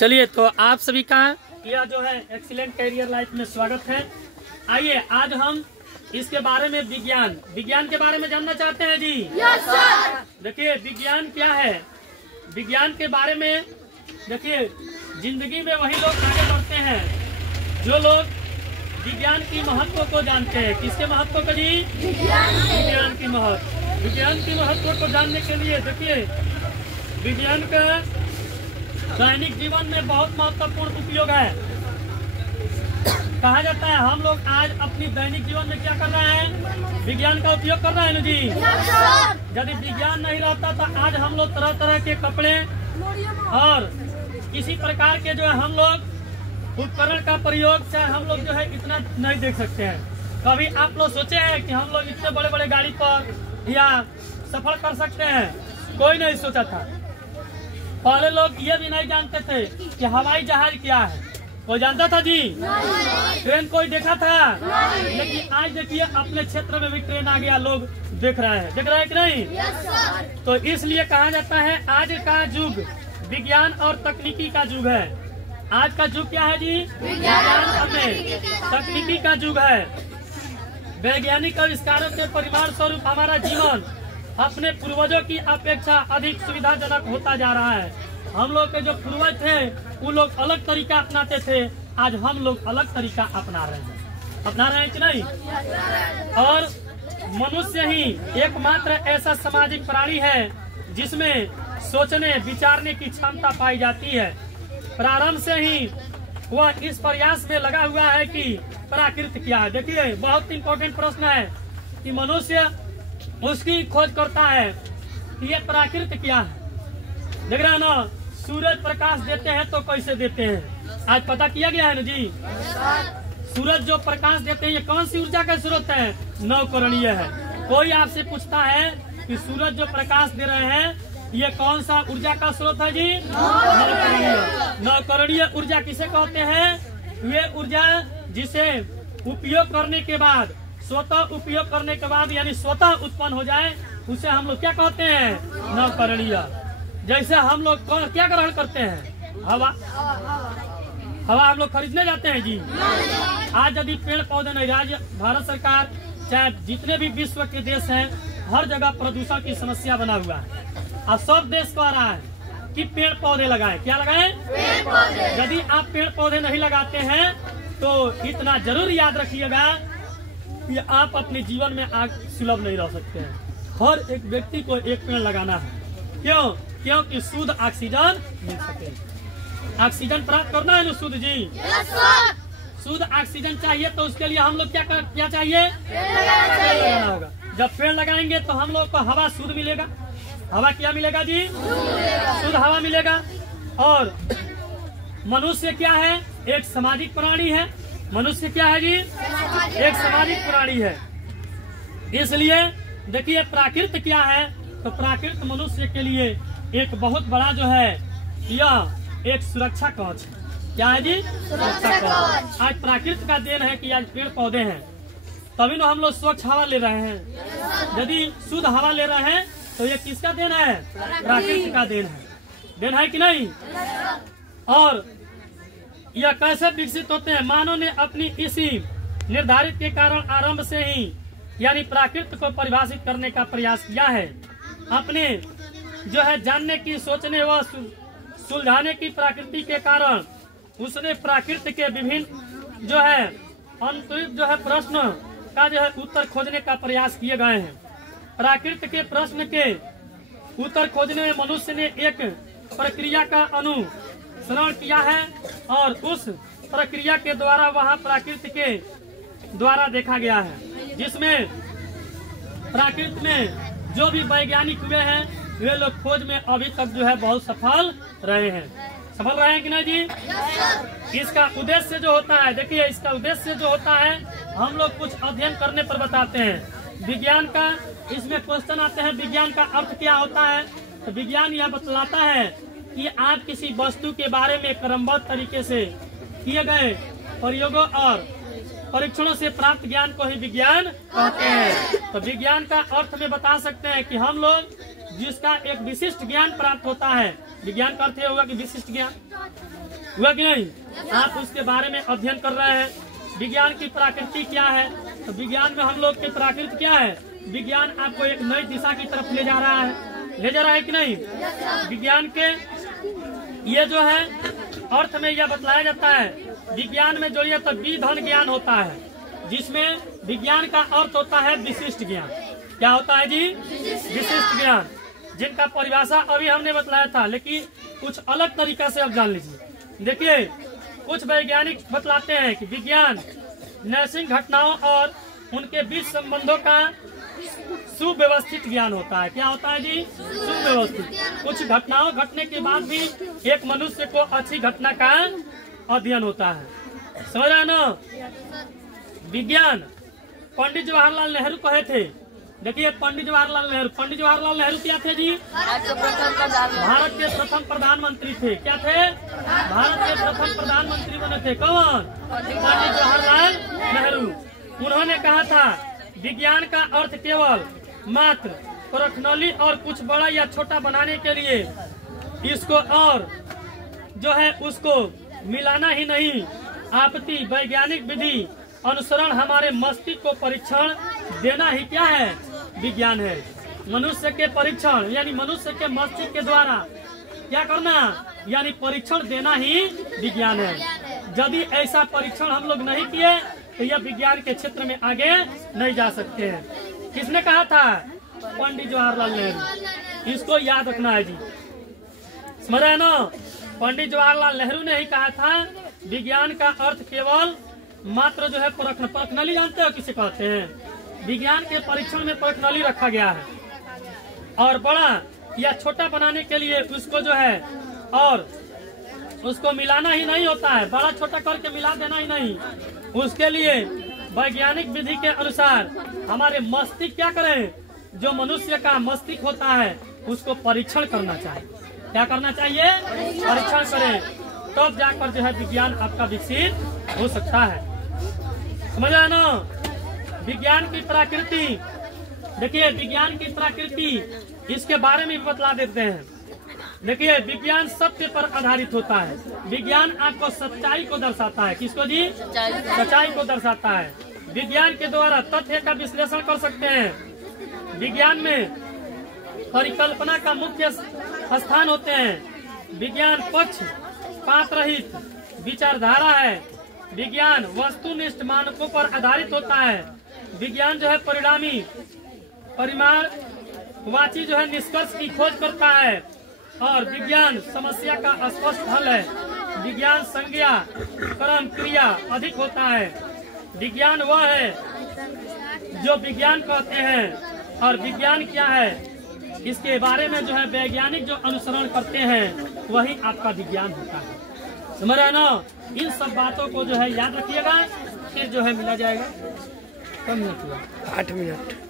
चलिए, तो आप सभी का यह जो है एक्सीलेंट कैरियर लाइफ में स्वागत है। आइए आज हम इसके बारे में विज्ञान के बारे में जानना चाहते हैं जी। Yes sir. देखिए विज्ञान क्या है। विज्ञान के बारे में देखिए, जिंदगी में वही लोग आगे बढ़ते हैं जो लोग विज्ञान की महत्व को जानते हैं। किसके महत्व को जी? विज्ञान की महत्व। विज्ञान की महत्व को जानने के लिए देखिए, विज्ञान का दैनिक जीवन में बहुत महत्वपूर्ण उपयोग है। कहा जाता है हम लोग आज अपनी दैनिक जीवन में क्या कर रहे हैं? विज्ञान का उपयोग कर रहे हैं ना जी। यदि विज्ञान नहीं रहता तो आज हम लोग तरह तरह के कपड़े और किसी प्रकार के जो है हम लोग उपकरण का प्रयोग चाहे हम लोग जो है इतना नहीं देख सकते हैं। कभी आप लोग सोचे हैं कि हम लोग इतने बड़े बड़े गाड़ी पर या सफर कर सकते हैं? कोई नहीं सोचा था। पहले लोग ये भी नहीं जानते थे कि हवाई जहाज क्या है। कोई जानता था जी? ट्रेन कोई देखा था? लेकिन आज देखिए अपने क्षेत्र में भी ट्रेन आ गया, लोग देख रहे हैं कि नहीं? तो इसलिए कहा जाता है आज का युग विज्ञान और तकनीकी का युग है। आज का युग क्या है जी? विज्ञान में तकनीकी का युग है। वैज्ञानिक आविष्कारों के परिवार स्वरूप हमारा जीवन अपने पूर्वजों की अपेक्षा अधिक सुविधाजनक होता जा रहा है। हम लोग के जो पूर्वज थे वो लोग अलग तरीका अपनाते थे, आज हम लोग अलग तरीका अपना रहे हैं कि नहीं? और मनुष्य ही एकमात्र ऐसा सामाजिक प्राणी है जिसमें सोचने विचारने की क्षमता पाई जाती है। प्रारंभ से ही वह इस प्रयास में लगा हुआ है कि प्राकृत क्या है। देखिए बहुत इम्पोर्टेंट प्रश्न है कि मनुष्य उसकी खोज करता है कि ये प्राकृत क्या है। देख रहे हैं ना, सूरज प्रकाश देते हैं तो कैसे देते हैं आज पता किया गया है ना जी। सूरज जो प्रकाश देते हैं ये कौन सी ऊर्जा का स्रोत है? नवकरणीय है। कोई आपसे पूछता है कि सूरज जो प्रकाश दे रहे हैं ये कौन सा ऊर्जा का स्रोत है जी? नवकरणीय। नवकरणीय ऊर्जा किसे कहते हैं? ये ऊर्जा जिसे उपयोग करने के बाद स्वतः उपयोग करने के बाद यानी स्वतः उत्पन्न हो जाए उसे हम लोग क्या कहते हैं? नवकरणीय। जैसे हम लोग क्या ग्रहण करते हैं? हवा हम लोग खरीदने जाते हैं जी। आज यदि पेड़ पौधे नहीं, राज्य भारत सरकार चाहे जितने भी विश्व के देश हैं हर जगह प्रदूषण की समस्या बना हुआ है। और सब देश कह रहा है कि पेड़ पौधे लगाएं। क्या लगाएं? यदि आप पेड़ पौधे नहीं लगाते हैं तो इतना जरूर याद रखिएगा कि आप अपने जीवन में आग सुलभ नहीं रह सकते हैं। हर एक व्यक्ति को एक पेड़ लगाना है। क्यों? क्योंकि शुद्ध ऑक्सीजन मिल सके। ऑक्सीजन प्राप्त करना है ना शुद्ध जी। शुद्ध ऑक्सीजन चाहिए तो उसके लिए हम लोग क्या चाहिए? पेड़ लगाना होगा। जब पेड़ लगाएंगे तो हम लोग को हवा शुद्ध मिलेगा। हवा क्या मिलेगा जी? शुद्ध हवा मिलेगा। और मनुष्य क्या है? एक सामाजिक प्राणी है। मनुष्य क्या है जी? एक सामाजिक प्राणी है। इसलिए देखिए प्राकृत क्या है? तो प्राकृत मनुष्य के लिए एक बहुत बड़ा जो है यह एक सुरक्षा कवच है। क्या है जी? सुरक्षा कवच। आज प्राकृत का देन है कि आज पेड़ पौधे हैं तभी ना हम लोग स्वच्छ हवा ले रहे हैं। यदि शुद्ध हवा ले रहे हैं तो ये किसका देन है? प्राकृत का देन है। देन है कि नहीं? और यह कैसे विकसित होते हैं? मानव ने अपनी इसी निर्धारित के कारण आरंभ से ही यानी प्राकृत को परिभाषित करने का प्रयास किया है। अपने जो है जानने की, सोचने व सुलझाने की प्रकृति के कारण उसने प्राकृत के विभिन्न जो है अंतरित जो है प्रश्न का जो है उत्तर खोजने का प्रयास किए गए हैं। प्राकृत के प्रश्न के उत्तर खोजने में मनुष्य ने एक प्रक्रिया का अनुसरण किया है और उस प्रक्रिया के द्वारा वह प्राकृत के द्वारा देखा गया है, जिसमें प्राकृत में जो भी वैज्ञानिक हुए हैं वे लोग खोज में अभी तक जो है बहुत सफल रहे हैं। सफल रहे हैं कि नहीं जी? इसका उद्देश्य जो होता है, देखिए इसका उद्देश्य जो होता है हम लोग कुछ अध्ययन करने पर बताते हैं। विज्ञान का इसमें क्वेश्चन आते हैं विज्ञान का अर्थ क्या होता है? तो विज्ञान यह बतलाता है कि आप किसी वस्तु के बारे में क्रमबद्ध तरीके से किए गए प्रयोगों और परीक्षणों से प्राप्त ज्ञान को ही विज्ञान कहते हैं। तो विज्ञान का अर्थ में बता सकते हैं कि हम लोग जिसका एक विशिष्ट ज्ञान प्राप्त होता है। विज्ञान का अर्थ ये होगा कि विशिष्ट ज्ञान। हुआ कि नहीं? आप उसके बारे में अध्ययन कर रहे हैं। विज्ञान की प्रकृति क्या है? तो विज्ञान में हम लोग की प्रकृति क्या है? विज्ञान आपको एक नई दिशा की तरफ ले जा रहा है कि नहीं? विज्ञान के ये जो है अर्थ में यह बतलाया जाता है, विज्ञान में जोड़िए तो विधन ज्ञान होता है, जिसमें विज्ञान का अर्थ होता है विशिष्ट ज्ञान। क्या होता है जी? विशिष्ट ज्ञान, जिनका परिभाषा अभी हमने बतलाया था, लेकिन कुछ अलग तरीका से अब जान लीजिए। देखिए, कुछ वैज्ञानिक बतलाते हैं कि विज्ञान नैसर्गिक घटनाओं और उनके बीच संबंधों का सुव्यवस्थित ज्ञान होता है। क्या होता है जी? सुव्यवस्थित। कुछ घटनाओं घटने के बाद भी एक मनुष्य को अच्छी घटना का अध्ययन होता है। समझ रहे ना? विज्ञान पंडित जवाहरलाल नेहरू कहे थे। देखिए, पंडित जवाहरलाल नेहरू क्या थे जी? भारत के प्रथम प्रधानमंत्री थे। क्या थे? भारत के प्रथम प्रधानमंत्री बने थे। कौन? पंडित जवाहरलाल नेहरू। उन्होंने कहा था विज्ञान का अर्थ केवल मात्र प्रश्नली और कुछ बड़ा या छोटा बनाने के लिए इसको और जो है उसको मिलाना ही नहीं, आपत्ति वैज्ञानिक विधि अनुसरण हमारे मस्तिष्क को परीक्षण देना ही क्या है? विज्ञान है। मनुष्य के परीक्षण यानी मनुष्य के मस्तिष्क के द्वारा क्या करना यानी परीक्षण देना ही विज्ञान है। यदि ऐसा परीक्षण हम लोग नहीं किए तो यह विज्ञान के क्षेत्र में आगे नहीं जा सकते हैं। किसने कहा था? पंडित जवाहरलाल नेहरू। इसको याद रखना है जी। समझ रहे ना? पंडित जवाहरलाल नेहरू ने ही कहा था विज्ञान का अर्थ केवल मात्र जो है प्रश्नली जानते हो किसे कहते हैं? विज्ञान के परीक्षण में प्रश्नली रखा गया है और बड़ा या छोटा बनाने के लिए उसको जो है और उसको मिलाना ही नहीं होता है, बड़ा छोटा करके मिला देना ही नहीं। उसके लिए वैज्ञानिक विधि के अनुसार हमारे मस्तिष्क क्या करें? जो मनुष्य का मस्तिष्क होता है उसको परीक्षण करना चाहिए। क्या करना चाहिए? परीक्षण करें, तब जाकर जो है विज्ञान आपका विकसित हो सकता है। समझ रहे ना? विज्ञान की प्रकृति, देखिए विज्ञान की प्रकृति इसके बारे में भी बतला देते हैं। देखिए, विज्ञान सत्य पर आधारित होता है। विज्ञान आपको सच्चाई को दर्शाता है। किसको जी? सच्चाई को दर्शाता है। विज्ञान के द्वारा तथ्य का विश्लेषण कर सकते हैं। विज्ञान में परिकल्पना का मुख्य स्थान होते हैं। विज्ञान पक्षपात रहित विचारधारा है। विज्ञान वस्तुनिष्ठ मानकों पर आधारित होता है। विज्ञान जो है परिमाणवाची जो है निष्कर्ष की खोज करता है और विज्ञान समस्या का स्पष्ट हल है। विज्ञान संज्ञा कर्म क्रिया अधिक होता है। विज्ञान वह है जो विज्ञान कहते हैं और विज्ञान क्या है इसके बारे में जो है वैज्ञानिक जो अनुसरण करते हैं वही आपका विज्ञान होता है। समझ रहे ना? इन सब बातों को जो है याद रखिएगा, फिर जो है मिला जाएगा। कम मिनट हुआ? 8 मिनट।